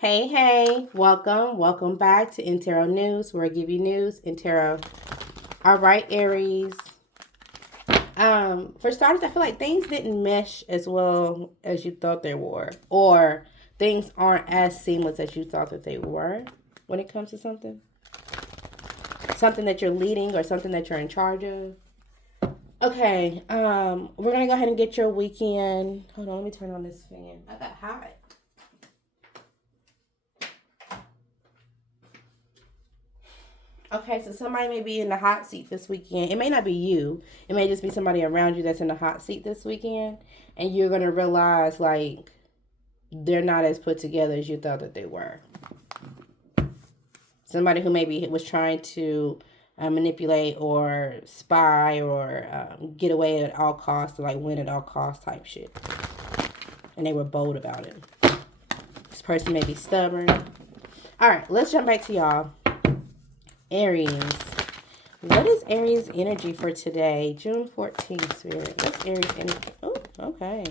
Hey, welcome back to N.TarotNews, where I give you news in tarot. All right, Aries. For starters, I feel like things didn't mesh as well as you thought they were, or things aren't as seamless as you thought that they were when it comes to something that you're leading or something that you're in charge of. Okay, we're gonna go ahead and get your weekend. Hold on, let me turn on this fan. I got hot. Okay, so somebody may be in the hot seat this weekend. It may not be you. It may just be somebody around you that's in the hot seat this weekend. And you're going to realize, like, they're not as put together as you thought that they were. Somebody who maybe was trying to manipulate or spy or get away at all costs, or like win at all costs type shit. And they were bold about it. This person may be stubborn. All right, let's jump back to y'all. Aries. What is Aries energy for today? June 14th, Spirit. What's Aries energy? Oh, okay.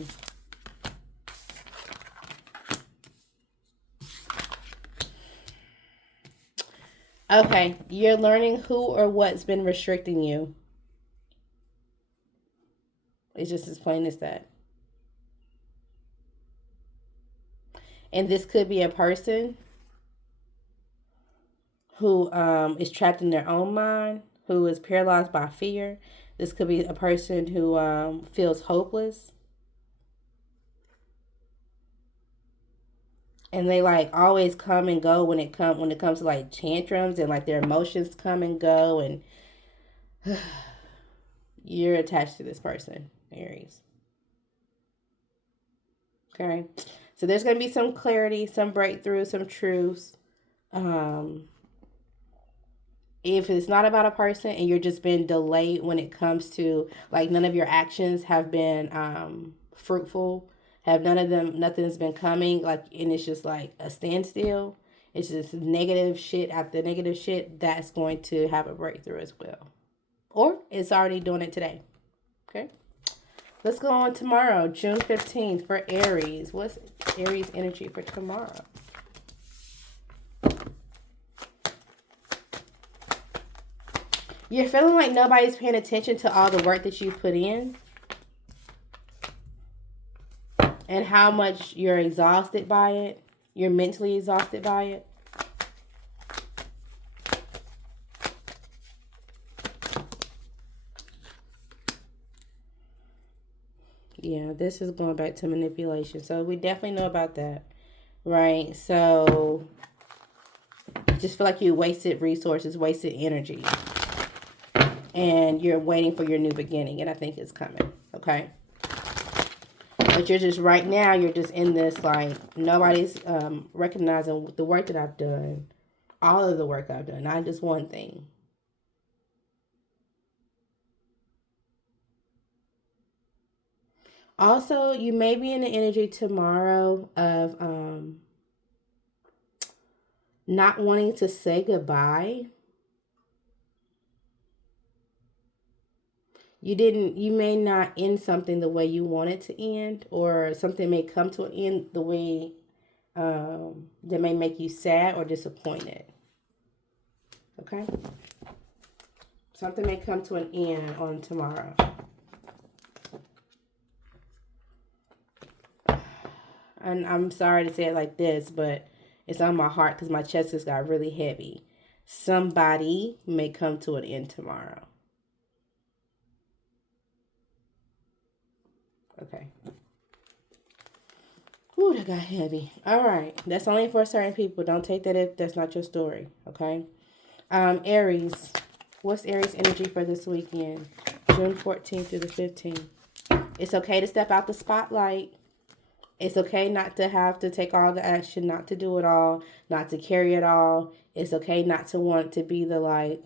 Okay, you're learning who or what's been restricting you. It's just as plain as that. And this could be a person who is trapped in their own mind, who is paralyzed by fear. This could be a person who feels hopeless. And they like always come and go when it comes to like tantrums, and like their emotions come and go, and you're attached to this person, Aries. Okay. So there's going to be some clarity, some breakthrough, some truths. Um, if it's not about a person and you're just been delayed when it comes to like none of your actions have been fruitful, have nothing's been coming, like, and it's just like a standstill, it's just negative shit after negative shit, that's going to have a breakthrough as well, or it's already doing it today. Okay, let's go on tomorrow, June 15th, for Aries. What's Aries energy for tomorrow? You're feeling like nobody's paying attention to all the work that you've put in and how much you're exhausted by it. You're mentally exhausted by it. Yeah, this is going back to manipulation. So we definitely know about that, right? So just feel like you wasted resources, wasted energy, and you're waiting for your new beginning, and I think it's coming, okay? But you're just, right now, you're just in this, like, nobody's recognizing the work that I've done, all of the work I've done, not just one thing. Also, you may be in the energy tomorrow of not wanting to say goodbye. You may not end something the way you want it to end, or something may come to an end the way that may make you sad or disappointed. Okay? Something may come to an end on tomorrow. And I'm sorry to say it like this, but it's on my heart because my chest just got really heavy. Somebody may come to an end tomorrow. Okay. Ooh, that got heavy. All right. That's only for certain people. Don't take that if that's not your story. Okay. Aries. What's Aries energy for this weekend? June 14th through the 15th. It's okay to step out the spotlight. It's okay not to have to take all the action, not to do it all, not to carry it all. It's okay not to want to be the, like,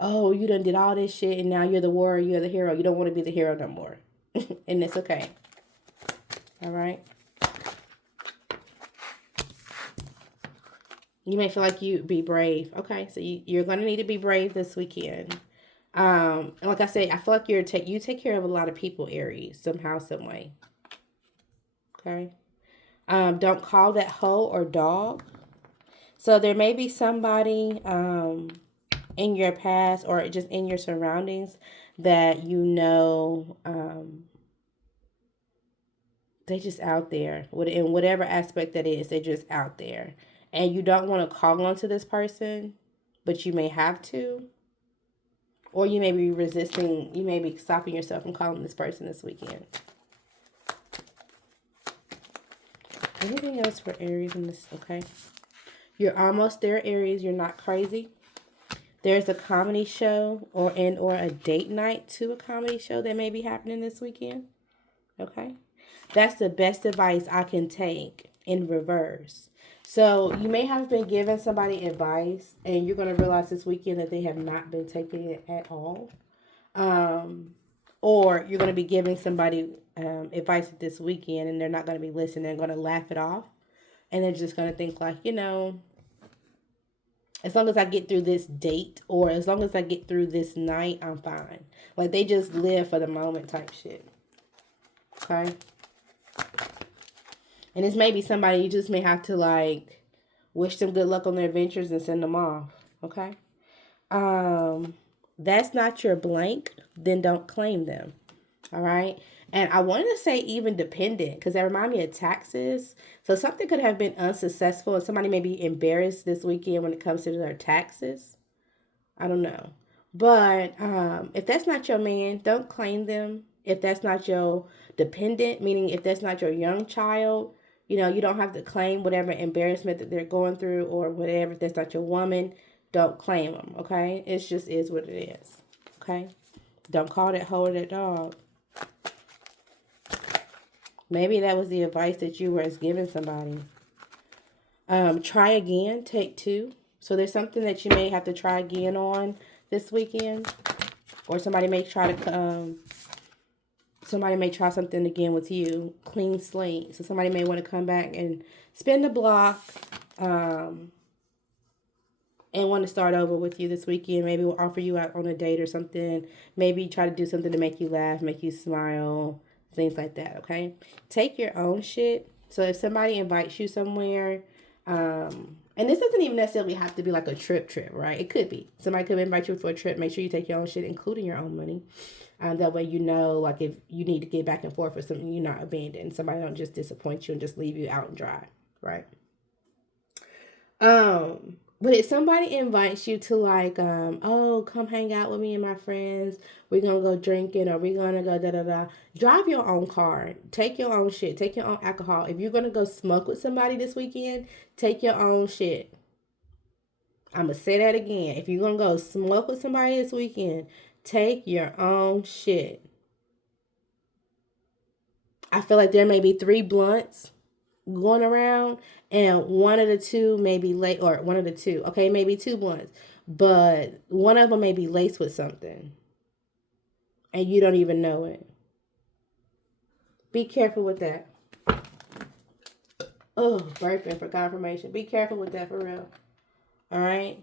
oh, you done did all this shit and now you're the warrior, you're the hero. You don't want to be the hero no more. And it's okay. All right? You may feel like you be brave. Okay, so you're going to need to be brave this weekend. And like I said, I feel like you take care of a lot of people, Aries, somehow, some way. Okay? Don't call that hoe or dog. So there may be somebody in your past or just in your surroundings that they just out there. In whatever aspect that is, they're just out there. And you don't want to call on to this person, but you may have to. Or you may be resisting, you may be stopping yourself from calling this person this weekend. Anything else for Aries in this? Okay. You're almost there, Aries. You're not crazy. There's a comedy show or a date night to a comedy show that may be happening this weekend. Okay. That's the best advice I can take in reverse. So you may have been giving somebody advice and you're going to realize this weekend that they have not been taking it at all. Or you're going to be giving somebody advice this weekend and they're not going to be listening. They're going to laugh it off. And they're just going to think like, as long as I get through this date or as long as I get through this night, I'm fine. Like they just live for the moment type shit. Okay? And this may be somebody you just may have to like wish them good luck on their ventures and send them off. Okay? That's not your blank, then don't claim them. All right? And I wanted to say even dependent because that reminds me of taxes. So something could have been unsuccessful and somebody may be embarrassed this weekend when it comes to their taxes. I don't know. But if that's not your man, don't claim them. If that's not your dependent, meaning if that's not your young child, you don't have to claim whatever embarrassment that they're going through or whatever. If that's not your woman, don't claim them, okay? It just is what it is, okay? Don't call that hoe or that dog. Maybe that was the advice that you were giving somebody. Try again, take 2. So there's something that you may have to try again on this weekend. Or somebody may try something again with you. Clean slate. So somebody may want to come back and spin the block. And want to start over with you this weekend. Maybe we'll offer you out on a date or something. Maybe try to do something to make you laugh, make you smile. Things like that, okay? Take your own shit. So if somebody invites you somewhere, and this doesn't even necessarily have to be like a trip, right? It could be. Somebody could invite you for a trip. Make sure you take your own shit, including your own money. That way like if you need to get back and forth with something, you're not abandoned. Somebody don't just disappoint you and just leave you out and dry, right? But if somebody invites you to like, come hang out with me and my friends, we're going to go drinking or we're going to go da-da-da. Drive your own car. Take your own shit. Take your own alcohol. If you're going to go smoke with somebody this weekend, take your own shit. I'm going to say that again. If you're going to go smoke with somebody this weekend, take your own shit. I feel like there may be 3 blunts going around and one of the two may be late, or one of the two, okay, maybe 2 blunts, but one of them may be laced with something and you don't even know it. Be careful with that. Oh, burping for confirmation. Be careful with that for real. All right.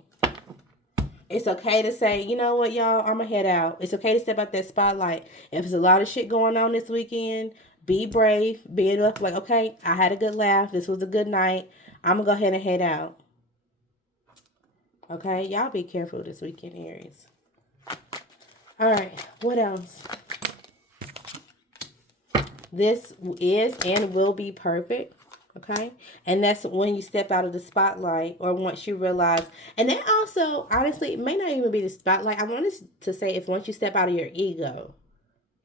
It's okay to say, you know what, y'all, I'm going to head out. It's okay to step out that spotlight. If there's a lot of shit going on this weekend, be brave. Be enough like, okay, I had a good laugh. This was a good night. I'm going to go ahead and head out. Okay, y'all be careful this weekend, Aries. All right, what else? This is and will be perfect. Okay, and that's when you step out of the spotlight, or once you realize, and then also, honestly, it may not even be the spotlight. I wanted to say, if once you step out of your ego,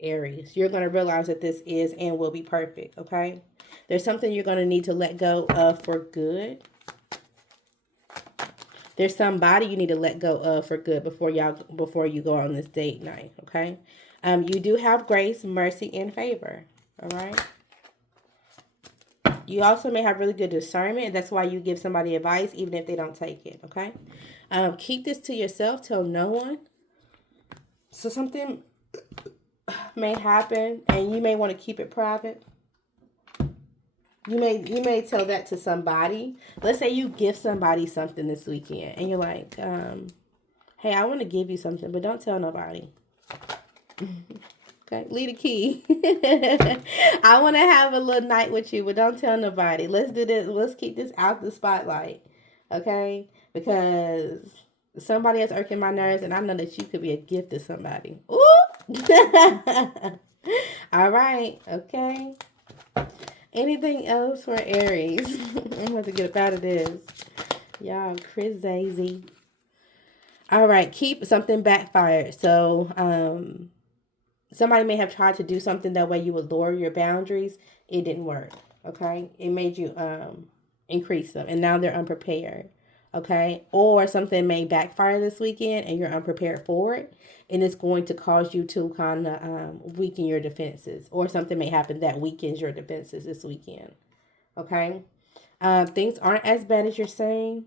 Aries, you're going to realize that this is and will be perfect. Okay, there's something you're going to need to let go of for good. There's somebody you need to let go of for good before you go on this date night. Okay, you do have grace, mercy, and favor. All right. You also may have really good discernment. That's why you give somebody advice, even if they don't take it, okay? Keep this to yourself. Tell no one. So something may happen, and you may want to keep it private. You may tell that to somebody. Let's say you give somebody something this weekend, and you're like, hey, I want to give you something, but don't tell nobody. Okay, leave the key. I want to have a little night with you, but don't tell nobody. Let's do this. Let's keep this out the spotlight. Okay? Because somebody is irking my nerves, and I know that you could be a gift to somebody. Ooh! All right. Okay. Anything else for Aries? I'm about to get up out of this. Y'all crazy. All right. Keep something backfired. So, somebody may have tried to do something that way you would lower your boundaries. It didn't work. Okay. It made you increase them, and now they're unprepared. Okay. Or something may backfire this weekend and you're unprepared for it, and it's going to cause you to kind of weaken your defenses, or something may happen that weakens your defenses this weekend. Okay. Things aren't as bad as you're saying.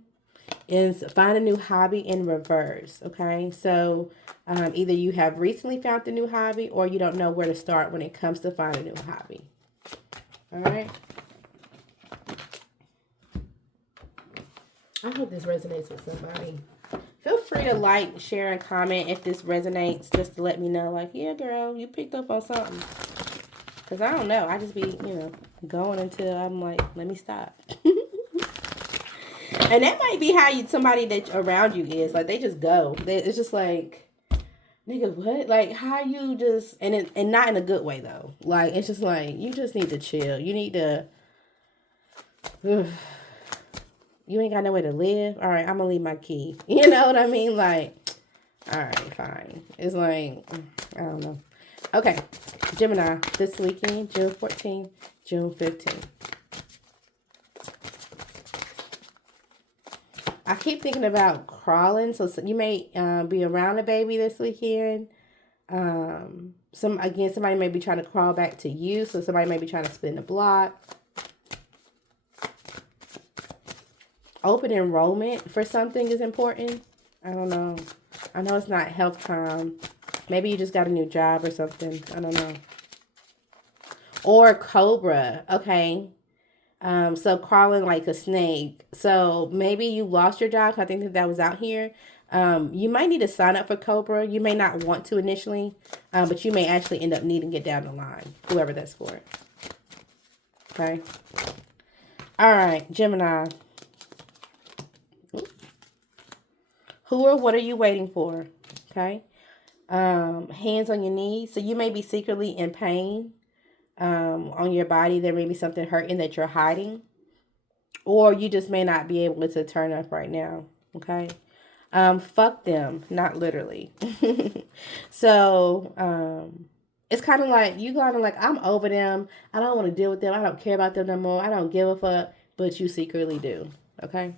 Is find a new hobby in reverse. Okay. So either you have recently found a new hobby, or you don't know where to start when it comes to find a new hobby. All right. I hope this resonates with somebody. Feel free to like, share, and comment if this resonates, just to let me know, like, yeah, girl, you picked up on something. Because I don't know. I just be, going until I'm like, let me stop. And that might be how somebody that around you is. Like, they just go. It's just like, nigga, what? Like, how you just, and not in a good way, though. Like, it's just like, you just need to chill. You need to, you ain't got nowhere to live. All right, I'm going to leave my key. You know what I mean? Like, all right, fine. It's like, I don't know. Okay, Gemini, this weekend, June 14th, June 15th. I keep thinking about crawling. So you may be around a baby this weekend. Somebody may be trying to crawl back to you. So somebody may be trying to spin the block. Open enrollment for something is important. I don't know. I know it's not health time. Maybe you just got a new job or something. I don't know. Or cobra. Okay. So crawling like a snake. So maybe you lost your job. I think that was out here. You might need to sign up for cobra. You may not want to initially, but you may actually end up needing it down the line. Whoever that's for. Okay. All right, Gemini. Who or what are you waiting for? Okay. Hands on your knees. So you may be secretly in pain on your body. There may be something hurting that you're hiding. Or you just may not be able to turn up right now. Okay. Fuck them. Not literally. So, it's kind of like, you kind of like, I'm over them. I don't want to deal with them. I don't care about them no more. I don't give a fuck. But you secretly do. Okay.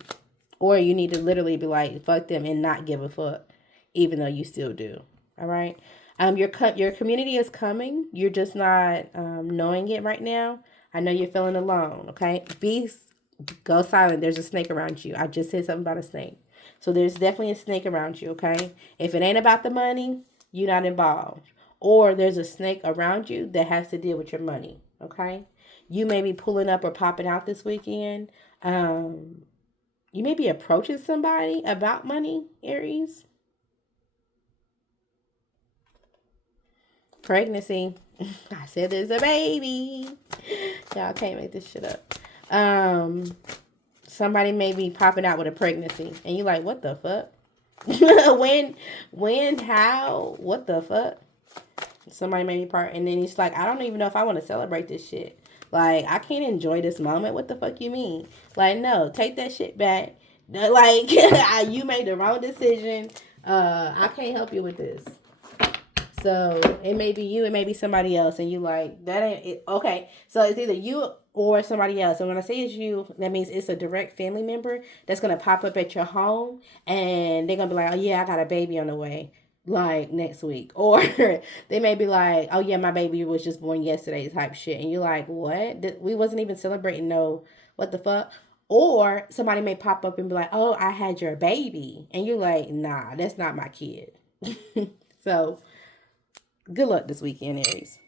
Or you need to literally be like, fuck them and not give a fuck, even though you still do. All right. Your community is coming. You're just not knowing it right now. I know you're feeling alone. Okay. Go silent. There's a snake around you. I just said something about a snake. So there's definitely a snake around you. Okay. If it ain't about the money, you're not involved. Or there's a snake around you that has to deal with your money. Okay. You may be pulling up or popping out this weekend. You may be approaching somebody about money, Aries. Pregnancy. I said there's a baby. Y'all can't make this shit up. Somebody may be popping out with a pregnancy. And you like, what the fuck? when, how, what the fuck? Somebody may be and then he's like, I don't even know if I want to celebrate this shit. Like, I can't enjoy this moment. What the fuck you mean? Like, no, take that shit back. Like, you made the wrong decision. I can't help you with this. So, it may be you, it may be somebody else. And you like, that ain't it. Okay, so it's either you or somebody else. And when I say it's you, that means it's a direct family member that's going to pop up at your home. And they're going to be like, oh, yeah, I got a baby on the way. Like next week. Or they may be like, oh yeah, my baby was just born yesterday type shit. And you're like, what? We wasn't even celebrating. No, what the fuck? Or somebody may pop up and be like, oh, I had your baby. And you're like, nah, that's not my kid. So good luck this weekend, Aries.